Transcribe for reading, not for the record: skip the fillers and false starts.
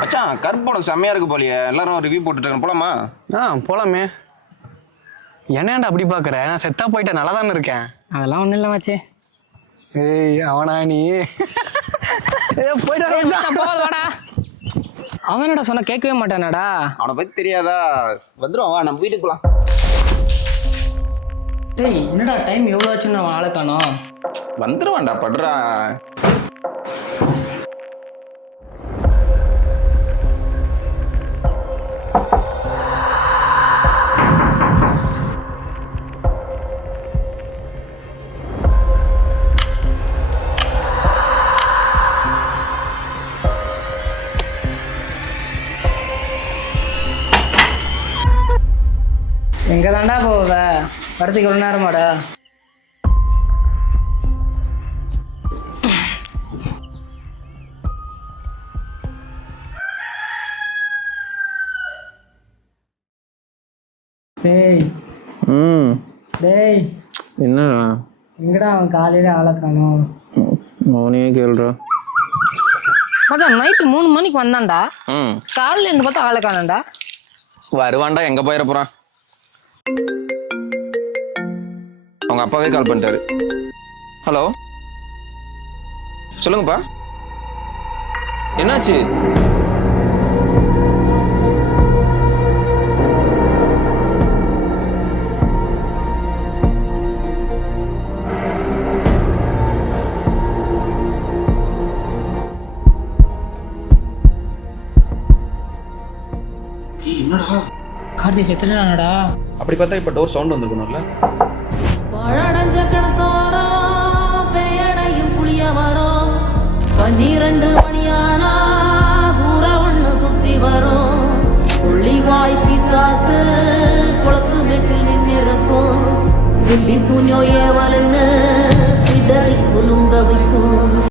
மச்சான் கருப்பு படம் செம்மையா இருக்கு போலியே, எல்லாரும் ரிவ்யூ போட்டுட்டு போலாமா? போலாமே. என்னடா அப்படி பாக்குற? நான் செத்தா போயிட்டேன், நல்லா தானே இருக்கேன். அதெல்லாம் ஒன்றும் இல்லை மச்சி. ஏய் அவனா நீ? போடா. அவனடா சொன்ன கேட்கவே மாட்டானடா. அவனை பத்தி தெரியாதா? வந்துடும், வா நம்ம வீட்டுக்கு போலாம். டேய் என்னடா டைம் எவ்வளோ ஆச்சுன்னு அவன் ஆளை காணோம். வந்துருவான்டா, படுறா. எங்கே தாண்டா போவ? வரதுக்கு எவ்வளோ நேரமாடா? டேய் டேய் என்னடா? எங்கடா அவன் காலையில ஆளை காணோம். அவனையே கேள்றா. மச்சான் நைட்டு 3 மணிக்கு வந்தான்டா. காலையில இருந்து பார்த்தா ஆளை காணோம்டா. வருவான்டா, எங்க போயிட போறான்? அவங்க அப்பாவே கால் பண்ணிட்டாரு. ஹலோ, சொல்லுங்கப்பா, என்னாச்சு? என்னடா கார்த்தி செத்துட்டானடா. அப்படி பார்த்தா இப்ப டோர் சவுண்ட் வந்துருக்கணும்ல. வாழடைஞ்ச கிணத்தோரம் பேயடையும் புளிய மரம் 12 மணியானா சூற ஒண்ணு சுத்தி வரும். புள்ளிவாய் பிசாசு குளத்து மெட்டில் நின்னிருக்கும். தில்லி சூன்யோ ஏவலுன்னு பிடரி குலுங்க வைக்கும்.